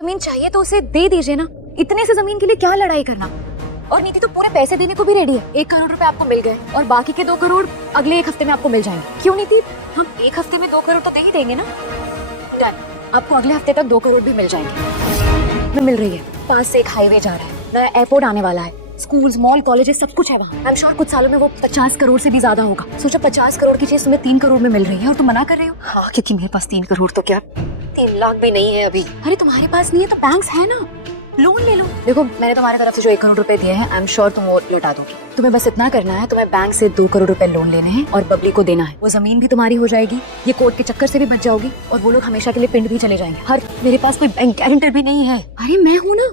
जमीन चाहिए तो उसे दे दीजिए ना, इतने से जमीन के लिए क्या लड़ाई करना। और नीति तो पूरे पैसे देने को भी रेडी है। 1 करोड़ रुपए आपको मिल गए और बाकी के 2 करोड़ अगले 1 हफ्ते में आपको मिल जाएंगे। क्यों नीति, हम 1 हफ्ते में 2 करोड़ तो दे ही देंगे ना। डन, आपको अगले हफ्ते तक 2 करोड़ भी मिल जाएंगे। मिल रही है, पास से एक हाईवे जा रहा है, नया एयरपोर्ट आने वाला है, स्कूल्स, मॉल, कॉलेजेस सब कुछ है वहाँ। आई एम श्योर कुछ सालों में वो 50 करोड़ से भी ज्यादा होगा। सोचो 50 करोड़ की चीज तुम्हें 3 करोड़ में मिल रही है और तुम मना कर रहे हो। हाँ, क्योंकि मेरे पास 3 करोड़ तो क्या 3 लाख भी नहीं है अभी। अरे तुम्हारे पास नहीं है तो बैंक्स है ना, लोन ले लो। देखो मैंने तुम्हारी तरफ से जो 1 करोड़ रुपए दिए हैं, आई एम श्योर तुम वो लौटा दोगी। तुम्हें बस इतना करना है, तुम्हें बैंक से 2 करोड़ रुपए लोन लेने हैं और बबली को देना है। वो जमीन भी तुम्हारी हो जाएगी, ये कोर्ट के चक्कर से भी बच जाओगी और वो लोग हमेशा के लिए पिंड भी चले जाएंगे। हर मेरे पास कोई बैंक गारंटर भी नहीं है। अरे मैं हूँ ना,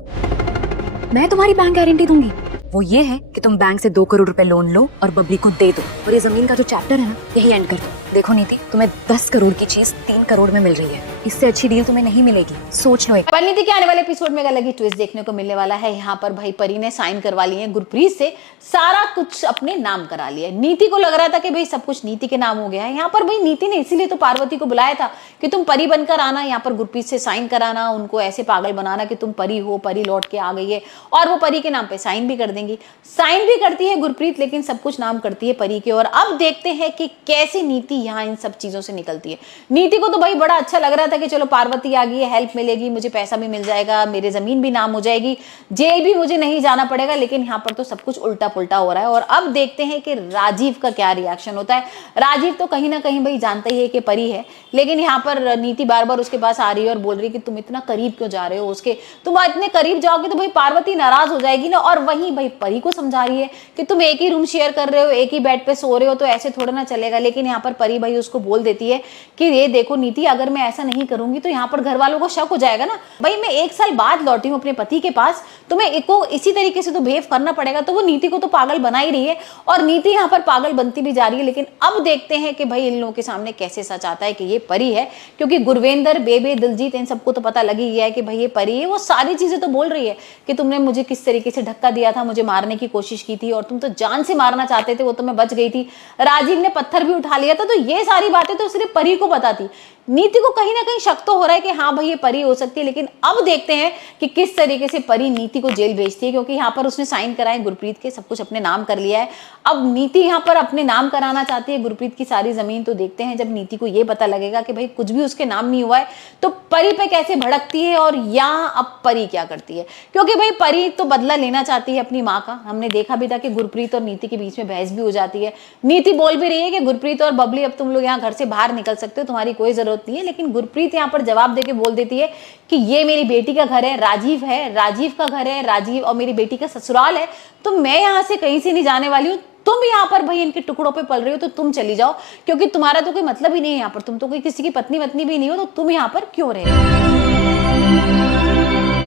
मैं तुम्हारी बैंक गारंटी दूंगी। वो ये है कि तुम बैंक से 2 करोड़ रुपए लोन लो और बबली को दे दो और ये जमीन का जो चैप्टर है ना, यही एंड कर दो। देखो नीति, तुम्हें 10 करोड़ की चीज 3 करोड़ में मिल रही है, इससे अच्छी डील तुम्हें नहीं मिलेगी। सोच लो एक। परिणीति के आने वाले एपिसोड में एक अलग ही ट्विस्ट देखने को मिलने वाला है। यहाँ पर भाई परी ने साइन करवा लिए हैं गुरप्रीत से, सारा कुछ अपने नाम करा लिया है। नीति को लग रहा था कि भाई सब कुछ नीति के नाम हो गया है। यहाँ पर भाई नीति ने इसीलिए तो पार्वती को बुलाया था कि तुम परी बनकर आना, यहाँ पर गुरप्रीत से साइन कराना, उनको ऐसे पागल बनाना कि तुम परी हो, परी लौट के आ गई है और वो परी के नाम पे साइन भी कर देंगी। साइन भी करती है गुरप्रीत, लेकिन सब कुछ नाम करती है परी के। और अब देखते हैं कि कैसे नीति यहाँ इन सब चीजों से निकलती है। नीति को तो भाई बड़ा अच्छा लग रहा था कि चलो पार्वती आ गई है, हेल्प मिलेगी, मुझे पैसा भी मिल जाएगा, मेरी जमीन भी नाम हो जाएगी, जेल भी मुझे नहीं जाना पड़ेगा। लेकिन यहाँ पर तो सब कुछ उल्टा पुल्टा हो रहा है। और अब देखते हैं कि राजीव का क्या रिएक्शन होता है। राजीव तो कहीं ना कहीं भाई जानता ही है कि परी है, लेकिन यहाँ पर नीति बार बार उसके पास आ रही है और बोल रही है कि तुम इतना करीब क्यों जा रहे हो उसके, तुम इतने करीब जाओगे तो भाई पार्वती नाराज हो जाएगी ना। और वहीं भाई परी को समझा रही है कि तुम एक ही रूम शेयर कर रहे हो, एक ही बेड पे सो रहे हो, तो ऐसे थोड़ा ना चलेगा। लेकिन यहाँ पर परी भाई उसको बोल देती है कि ये देखो नीति, अगर मैं ऐसा नहीं करूंगी तो यहाँ पर घर वालों को शक हो जाएगा ना। भाई मैं 1 साल बाद लौटी हूँ अपने पति के पास, तो मैं इसको इसी तरीके से तो बिहेव करना पड़ेगा। तो वो नीति को तो पागल बना ही रही है और नीति यहाँ पर पागल बनती भी जा रही है। लेकिन अब देखते हैं कि भाई इन लोगों के सामने कैसे सच आता है कि ये परी है, क्योंकि गुरवेंद्र, बेबे, दिलजीत, इन सबको तो पता लग ही गया है कि भाई ये परी है। वो सारी चीजें तो बोल रही है कि तुमने मुझे किस तरीके से धक्का दिया था, मुझे मारने की कोशिश की थी और तुम तो जान से मारना चाहते थे, वो तो मैं बच गई थी, राजीव ने पत्थर भी उठा लिया था। तो ये सारी बातें तो सिर्फ परी को पता थी। नीति को कहीं ना कहीं शक तो हो रहा है कि हाँ भाई ये परी हो सकती है। लेकिन अब देखते हैं कि किस तरीके से परी नीति को जेल भेजती है, क्योंकि यहाँ पर उसने साइन कराए गुरप्रीत के, सब कुछ अपने नाम कर लिया है। अब नीति यहाँ पर अपने नाम कराना चाहती है गुरप्रीत की सारी जमीन। तो देखते हैं जब नीति को ये पता लगेगा कि भाई कुछ भी उसके नाम नहीं हुआ है तो परी पे कैसे भड़कती है और यहाँ अब परी क्या करती है। क्योंकि भाई परी तो बदला लेना चाहती है अपनी माँ का। हमने देखा भी था कि गुरप्रीत और नीति के बीच में बहस भी हो जाती है। नीति बोल भी रही है कि गुरप्रीत और बबली अब तुम लोग यहाँ घर से बाहर निकल सकते हो, तुम्हारी कोई जरूरत नहीं है। लेकिन गुरप्रीत यहाँ पर जवाब देके बोल देती है कि ये मेरी बेटी का घर है, राजीव है, राजीव का घर है, राजीव और मेरी बेटी का ससुराल है, तो मैं यहाँ से कहीं से नहीं जाने वाली हूँ। तुम यहाँ पर भाई इनके टुकड़ों पे पल रही हो तो तुम चली जाओ, क्योंकि तुम्हारा तो कोई मतलब ही नहीं है यहाँ पर, तुम तो कोई किसी की पत्नी वत्नी भी नहीं हो, तो तुम यहाँ पर क्यों रहे।